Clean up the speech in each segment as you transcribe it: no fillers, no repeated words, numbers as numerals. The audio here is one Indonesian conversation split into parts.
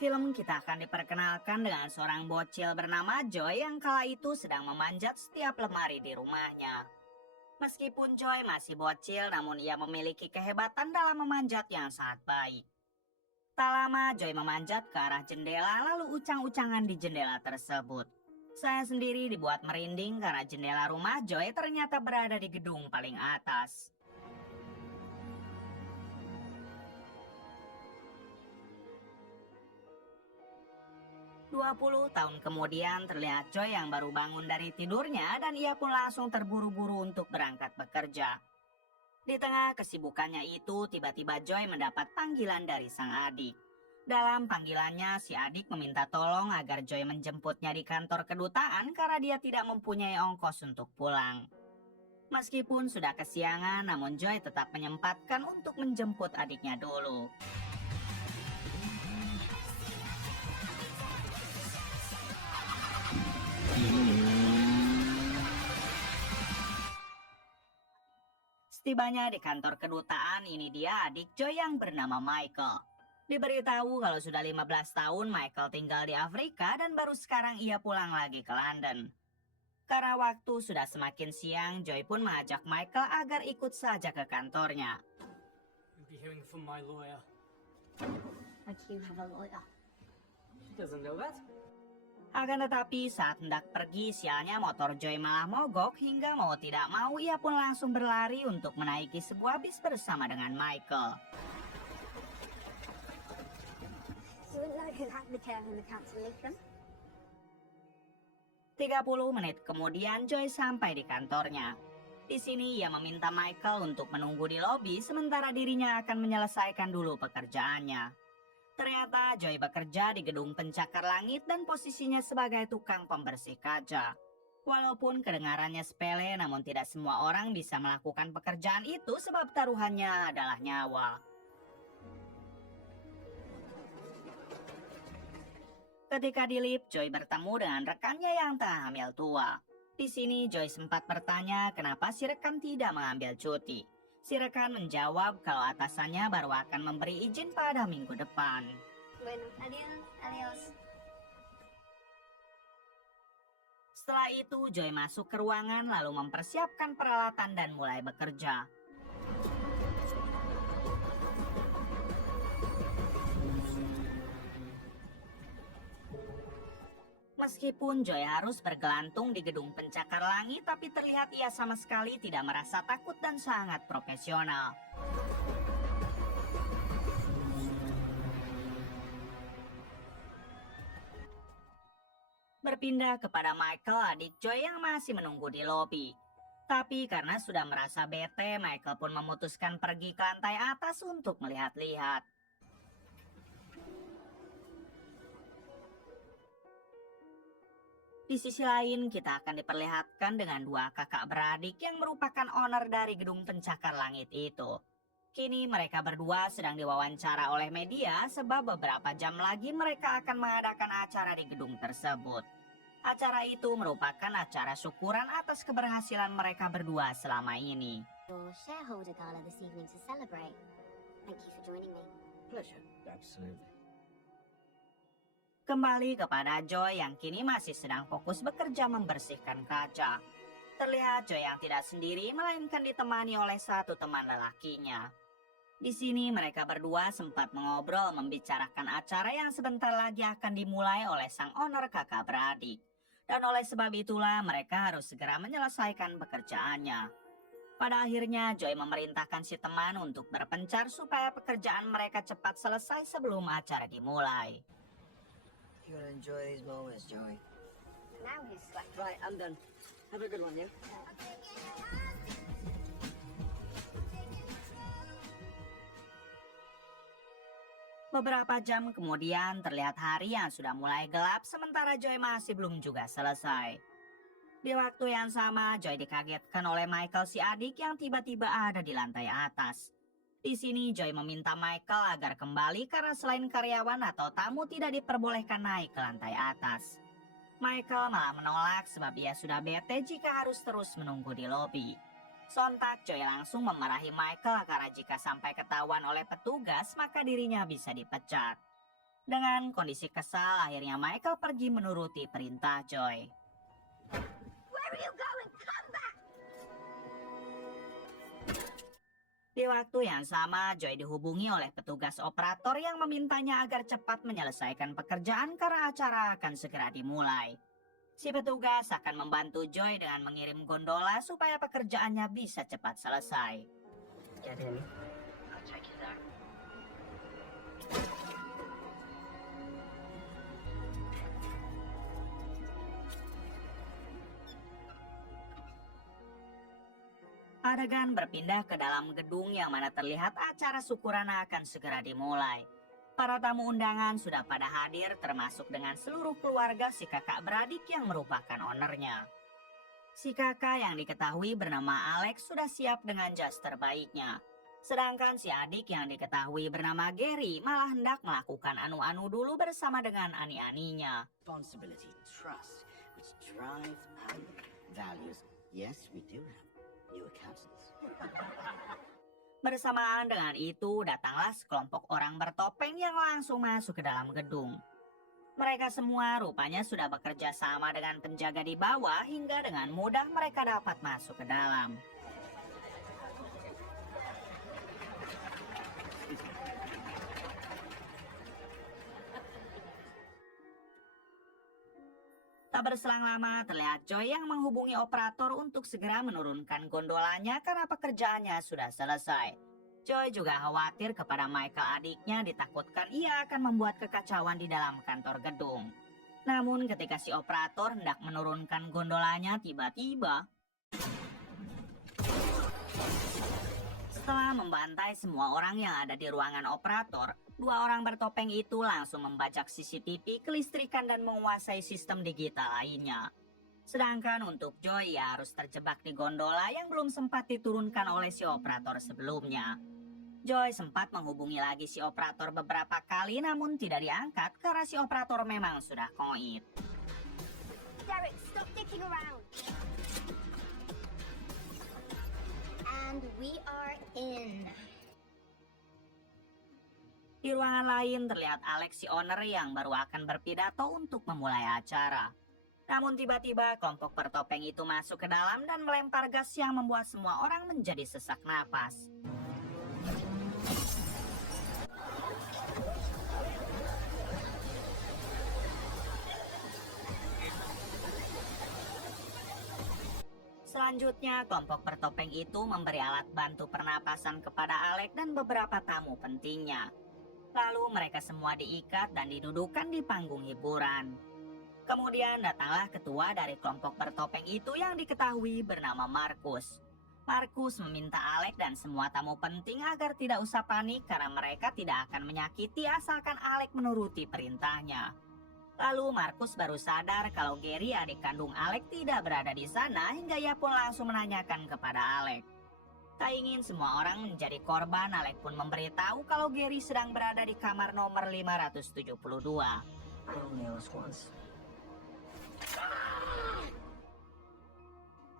film kita akan diperkenalkan dengan seorang bocil bernama Joy yang kala itu sedang memanjat setiap lemari di rumahnya. Meskipun Joy masih bocil, namun ia memiliki kehebatan dalam memanjat yang sangat baik. Tak lama Joy memanjat ke arah jendela lalu ucang-ucangan di jendela tersebut. Saya sendiri dibuat merinding karena jendela rumah Joy ternyata berada di gedung paling atas. 20 tahun kemudian terlihat Joy yang baru bangun dari tidurnya dan ia pun langsung terburu-buru untuk berangkat bekerja. Di tengah kesibukannya itu, tiba-tiba Joy mendapat panggilan dari sang adik. Dalam panggilannya, si adik meminta tolong agar Joy menjemputnya di kantor kedutaan karena dia tidak mempunyai ongkos untuk pulang. Meskipun sudah kesiangan, namun Joy tetap menyempatkan untuk menjemput adiknya dulu. Setibanya di kantor kedutaan, ini dia adik Joy yang bernama Michael. Diberitahu kalau sudah 15 tahun Michael tinggal di Afrika dan baru sekarang ia pulang lagi ke London. Karena waktu sudah semakin siang, Joy pun mengajak Michael agar ikut saja ke kantornya. You'll be hearing from my lawyer. Like you have a lawyer. She doesn't know that. Akan tetapi saat hendak pergi, sialnya motor Joy malah mogok hingga mau tidak mau ia pun langsung berlari untuk menaiki sebuah bis bersama dengan Michael. You wouldn't know who had the care in the council leave them. 30 menit kemudian Joy sampai di kantornya. Di sini ia meminta Michael untuk menunggu di lobi sementara dirinya akan menyelesaikan dulu pekerjaannya. Ternyata Joy bekerja di gedung pencakar langit dan posisinya sebagai tukang pembersih kaca. Walaupun kedengarannya sepele, namun tidak semua orang bisa melakukan pekerjaan itu sebab taruhannya adalah nyawa. Ketika di lift, Joy bertemu dengan rekannya yang tengah hamil tua. Di sini Joy sempat bertanya kenapa si rekan tidak mengambil cuti. Si rekan menjawab kalau atasannya baru akan memberi izin pada minggu depan. Bueno, adios, adios. Setelah itu, Joy masuk ke ruangan lalu mempersiapkan peralatan dan mulai bekerja. Meskipun Joy harus bergelantung di gedung pencakar langit, tapi terlihat ia sama sekali tidak merasa takut dan sangat profesional. Berpindah kepada Michael, adik Joy yang masih menunggu di lobi. Tapi karena sudah merasa bete, Michael pun memutuskan pergi ke lantai atas untuk melihat-lihat. Di sisi lain, kita akan diperlihatkan dengan dua kakak beradik yang merupakan owner dari gedung pencakar langit itu. Kini mereka berdua sedang diwawancara oleh media sebab beberapa jam lagi mereka akan mengadakan acara di gedung tersebut. Acara itu merupakan acara syukuran atas keberhasilan mereka berdua selama ini. Your shareholder gala this evening to celebrate. Thank you for joining me. Pleasure. Absolutely. Kembali kepada Joy yang kini masih sedang fokus bekerja membersihkan kaca. Terlihat Joy yang tidak sendiri melainkan ditemani oleh satu teman lelakinya. Di sini mereka berdua sempat mengobrol membicarakan acara yang sebentar lagi akan dimulai oleh sang owner kakak beradik. Dan oleh sebab itulah mereka harus segera menyelesaikan pekerjaannya. Pada akhirnya Joy memerintahkan si teman untuk berpencar supaya pekerjaan mereka cepat selesai sebelum acara dimulai. You gotta enjoy these moments, Joey. Now he's like, Right, I'm done. Have a good one, yeah? Beberapa jam kemudian terlihat hari yang sudah mulai gelap sementara Joy masih belum juga selesai. Di waktu yang sama Joy dikagetkan oleh Michael si adik yang tiba-tiba ada di lantai atas. Di sini Joy meminta Michael agar kembali karena selain karyawan atau tamu tidak diperbolehkan naik ke lantai atas. Michael malah menolak sebab ia sudah bete jika harus terus menunggu di lobi. Sontak Joy langsung memarahi Michael karena jika sampai ketahuan oleh petugas maka dirinya bisa dipecat. Dengan kondisi kesal, akhirnya Michael pergi menuruti perintah Joy. Where are you going? Come back! Di waktu yang sama, Joy dihubungi oleh petugas operator yang memintanya agar cepat menyelesaikan pekerjaan karena acara akan segera dimulai. Si petugas akan membantu Joy dengan mengirim gondola supaya pekerjaannya bisa cepat selesai. Get in. I'll take you there. Adegan berpindah ke dalam gedung yang mana terlihat acara syukuran akan segera dimulai. Para tamu undangan sudah pada hadir termasuk dengan seluruh keluarga si kakak beradik yang merupakan ownernya. Si kakak yang diketahui bernama Alex sudah siap dengan jas terbaiknya. Sedangkan si adik yang diketahui bernama Gary malah hendak melakukan anu-anu dulu bersama dengan ani-aninya. Responsibility, trust, which drive our values. Yes, we do have new accountants. Bersamaan dengan itu, datanglah sekelompok orang bertopeng yang langsung masuk ke dalam gedung. Mereka semua rupanya sudah bekerja sama dengan penjaga di bawah hingga dengan mudah mereka dapat masuk ke dalam. Tak berselang lama, terlihat Joy yang menghubungi operator untuk segera menurunkan gondolanya karena pekerjaannya sudah selesai. Joy juga khawatir kepada Michael adiknya, ditakutkan ia akan membuat kekacauan di dalam kantor gedung. Namun ketika si operator hendak menurunkan gondolanya, tiba-tiba setelah membantai semua orang yang ada di ruangan operator, dua orang bertopeng itu langsung membajak CCTV, kelistrikan, dan menguasai sistem digital lainnya. Sedangkan untuk Joy, ia harus terjebak di gondola yang belum sempat diturunkan oleh si operator sebelumnya. Joy sempat menghubungi lagi si operator beberapa kali namun tidak diangkat karena si operator memang sudah koit. Derek, stop dicking around. And we are in. Di ruangan lain terlihat Alex si owner yang baru akan berpidato untuk memulai acara. Namun tiba-tiba kelompok bertopeng itu masuk ke dalam dan melempar gas yang membuat semua orang menjadi sesak napas. Selanjutnya, kelompok bertopeng itu memberi alat bantu pernapasan kepada Alex dan beberapa tamu pentingnya. Lalu mereka semua diikat dan didudukkan di panggung hiburan. Kemudian datanglah ketua dari kelompok bertopeng itu yang diketahui bernama Markus. Markus meminta Alex dan semua tamu penting agar tidak usah panik karena mereka tidak akan menyakiti asalkan Alex menuruti perintahnya. Lalu Markus baru sadar kalau Gary, adik kandung Alex, tidak berada di sana hingga ia pun langsung menanyakan kepada Alex. Tak ingin semua orang menjadi korban, Alex pun memberitahu kalau Gary sedang berada di kamar nomor 572. I only asked once.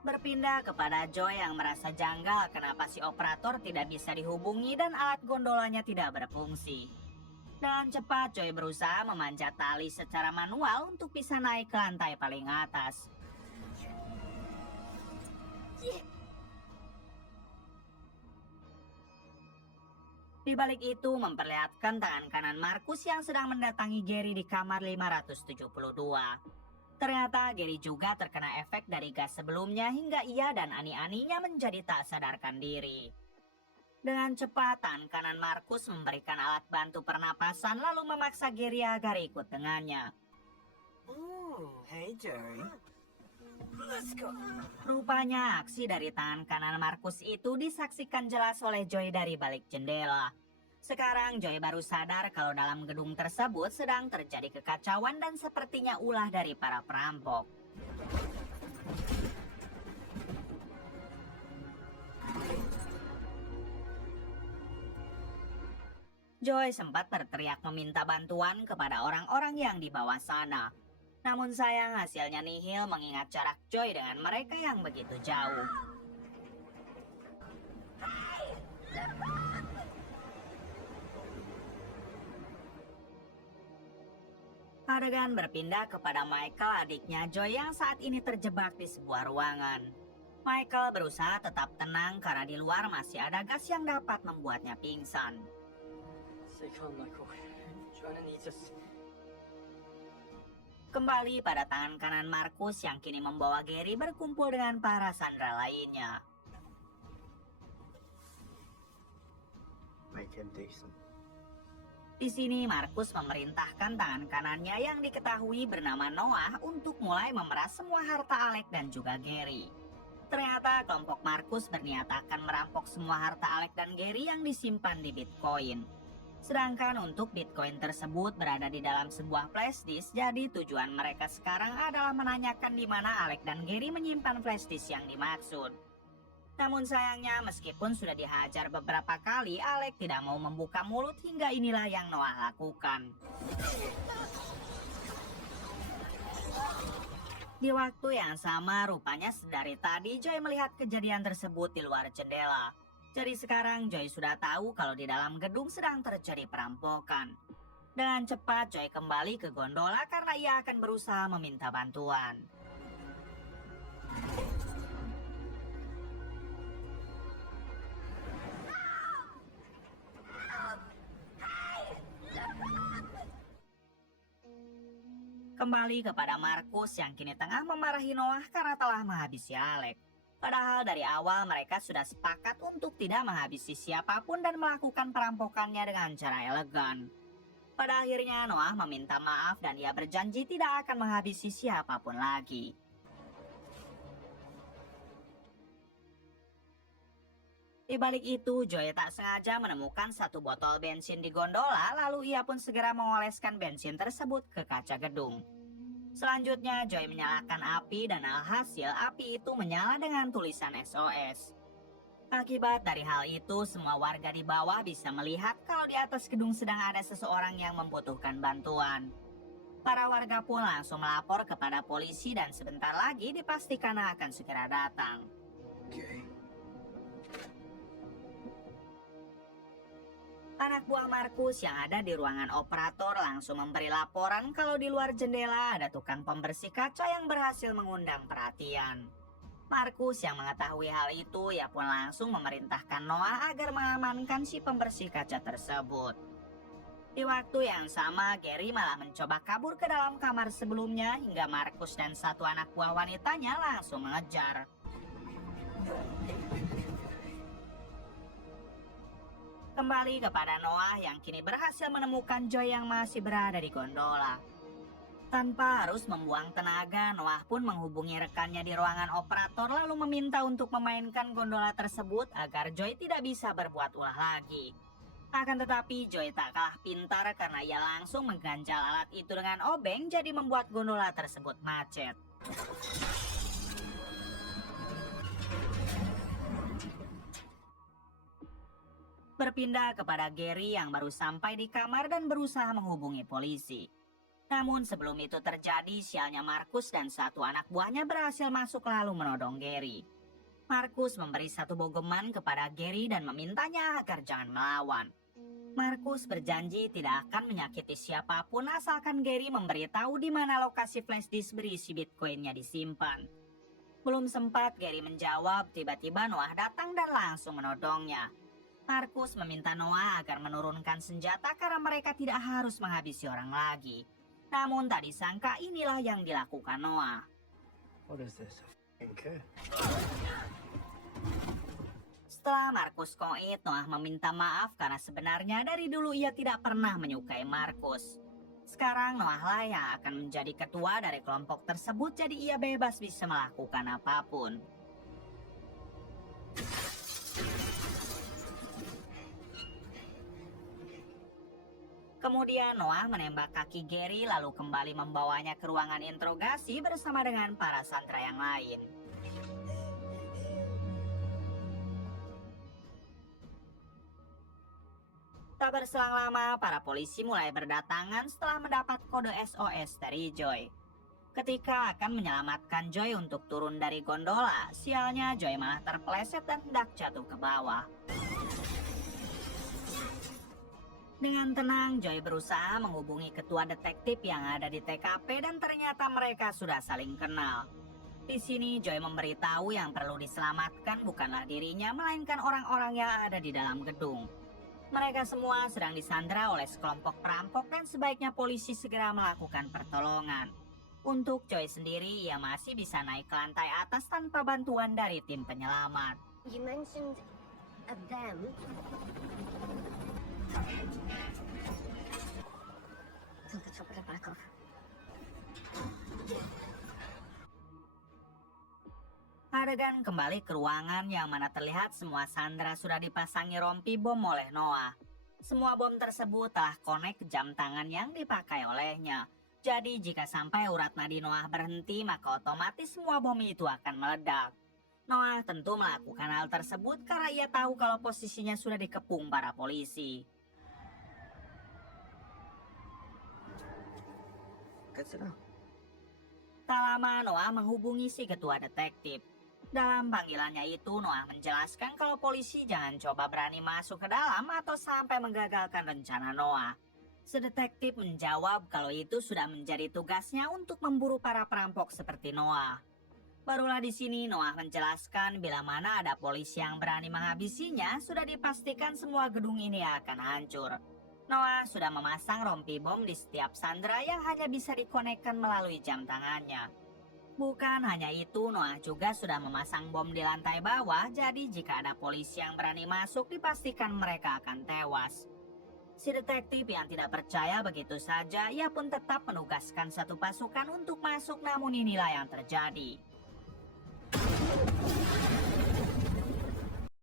Berpindah kepada Joy yang merasa janggal kenapa si operator tidak bisa dihubungi dan alat gondolanya tidak berfungsi. Dengan cepat Joy berusaha memanjat tali secara manual untuk bisa naik ke lantai paling atas. Di balik itu memperlihatkan tangan kanan Markus yang sedang mendatangi Gary di kamar 572. Ternyata Gary juga terkena efek dari gas sebelumnya hingga ia dan ani-aninya menjadi tak sadarkan diri. Dengan cepat tangan kanan Markus memberikan alat bantu pernapasan lalu memaksa Gary agar ikut dengannya. Oh, hey Jerry. Let's go. Rupanya aksi dari tangan kanan Markus itu disaksikan jelas oleh Joy dari balik jendela. Sekarang Joy baru sadar kalau dalam gedung tersebut sedang terjadi kekacauan dan sepertinya ulah dari para perampok. Joy sempat berteriak meminta bantuan kepada orang-orang yang di bawah sana. Namun sayang hasilnya nihil mengingat jarak Joy dengan mereka yang begitu jauh. Adegan berpindah kepada Michael, adiknya Joy yang saat ini terjebak di sebuah ruangan. Michael berusaha tetap tenang karena di luar masih ada gas yang dapat membuatnya pingsan. Stay calm, Michael. Joanna needs us. Kembali pada tangan kanan Marcus yang kini membawa Gary berkumpul dengan para sandera lainnya. Make him decent. Di sini Marcus memerintahkan tangan kanannya yang diketahui bernama Noah untuk mulai memeras semua harta Alec dan juga Gary. Ternyata kelompok Marcus berniat akan merampok semua harta Alec dan Gary yang disimpan di Bitcoin. Sedangkan untuk Bitcoin tersebut berada di dalam sebuah flash disk, jadi tujuan mereka sekarang adalah menanyakan di mana Alec dan Gary menyimpan flash disk yang dimaksud. Namun sayangnya meskipun sudah dihajar beberapa kali, Alec tidak mau membuka mulut hingga inilah yang Noah lakukan. Di waktu yang sama, rupanya sedari tadi Joy melihat kejadian tersebut di luar jendela. Jadi sekarang Joy sudah tahu kalau di dalam gedung sedang terjadi perampokan. Dengan cepat Joy kembali ke gondola karena ia akan berusaha meminta bantuan. Kembali kepada Marcus yang kini tengah memarahi Noah karena telah menghabisi Alec. Padahal dari awal mereka sudah sepakat untuk tidak menghabisi siapapun dan melakukan perampokannya dengan cara elegan. Pada akhirnya Noah meminta maaf dan ia berjanji tidak akan menghabisi siapapun lagi. Di balik itu, Joy tak sengaja menemukan satu botol bensin di gondola, lalu ia pun segera mengoleskan bensin tersebut ke kaca gedung. Selanjutnya, Joy menyalakan api dan alhasil api itu menyala dengan tulisan SOS. Akibat dari hal itu, semua warga di bawah bisa melihat kalau di atas gedung sedang ada seseorang yang membutuhkan bantuan. Para warga pun langsung melapor kepada polisi dan sebentar lagi dipastikan akan segera datang. Okay. Anak buah Marcus yang ada di ruangan operator langsung memberi laporan kalau di luar jendela ada tukang pembersih kaca yang berhasil mengundang perhatian. Marcus yang mengetahui hal itu, ia pun langsung memerintahkan Noah agar mengamankan si pembersih kaca tersebut. Di waktu yang sama, Gary malah mencoba kabur ke dalam kamar sebelumnya hingga Marcus dan satu anak buah wanitanya langsung mengejar. Kembali kepada Noah yang kini berhasil menemukan Joy yang masih berada di gondola. Tanpa harus membuang tenaga, Noah pun menghubungi rekannya di ruangan operator lalu meminta untuk memainkan gondola tersebut agar Joy tidak bisa berbuat ulah lagi. Akan tetapi Joy tak kalah pintar karena ia langsung mengganjal alat itu dengan obeng, jadi membuat gondola tersebut macet. Berpindah kepada Gary yang baru sampai di kamar dan berusaha menghubungi polisi. Namun sebelum itu terjadi, sialnya Marcus dan satu anak buahnya berhasil masuk lalu menodong Gary. Marcus memberi satu bogeman kepada Gary dan memintanya agar jangan melawan. Marcus berjanji tidak akan menyakiti siapapun asalkan Gary memberitahu di mana lokasi flash disk berisi Bitcoinnya disimpan. Belum sempat Gary menjawab, tiba-tiba Noah datang dan langsung menodongnya. Marcus meminta Noah agar menurunkan senjata karena mereka tidak harus menghabisi orang lagi. Namun tak disangka inilah yang dilakukan Noah. What is this? A f***ing kid? Setelah Marcus koit, Noah meminta maaf karena sebenarnya dari dulu ia tidak pernah menyukai Marcus. Sekarang Noah lah yang akan menjadi ketua dari kelompok tersebut, jadi ia bebas bisa melakukan apapun. Kemudian Noah menembak kaki Gary lalu kembali membawanya ke ruangan interogasi bersama dengan para sandera yang lain. Tak berselang lama, para polisi mulai berdatangan setelah mendapat kode SOS dari Joy. Ketika akan menyelamatkan Joy untuk turun dari gondola, sialnya Joy malah terpeleset dan hendak jatuh ke bawah. Dengan tenang, Joy berusaha menghubungi ketua detektif yang ada di TKP dan ternyata mereka sudah saling kenal. Di sini Joy memberitahu yang perlu diselamatkan bukanlah dirinya, melainkan orang-orang yang ada di dalam gedung. Mereka semua sedang disandra oleh sekelompok perampok dan sebaiknya polisi segera melakukan pertolongan. Untuk Joy sendiri, ia masih bisa naik ke lantai atas tanpa bantuan dari tim penyelamat. You mentioned a them. Tunggu, coba back off. Adegan kembali ke ruangan yang mana terlihat semua sandera sudah dipasangi rompi bom oleh Noah. Semua bom tersebut telah konek ke jam tangan yang dipakai olehnya. Jadi jika sampai urat nadi Noah berhenti, maka otomatis semua bom itu akan meledak. Noah tentu melakukan hal tersebut karena ia tahu kalau posisinya sudah dikepung para polisi. Good to know. Tak lama Noah menghubungi si ketua detektif. Dalam panggilannya itu, Noah menjelaskan kalau polisi jangan coba berani masuk ke dalam atau sampai menggagalkan rencana Noah. Sedetektif menjawab kalau itu sudah menjadi tugasnya untuk memburu para perampok seperti Noah. Barulah di sini Noah menjelaskan bila mana ada polisi yang berani menghabisinya, sudah dipastikan semua gedung ini akan hancur. Noah sudah memasang rompi bom di setiap sandera yang hanya bisa dikonekkan melalui jam tangannya. Bukan hanya itu, Noah juga sudah memasang bom di lantai bawah, jadi jika ada polisi yang berani masuk, dipastikan mereka akan tewas. Si detektif yang tidak percaya begitu saja, ia pun tetap menugaskan satu pasukan untuk masuk, namun inilah yang terjadi.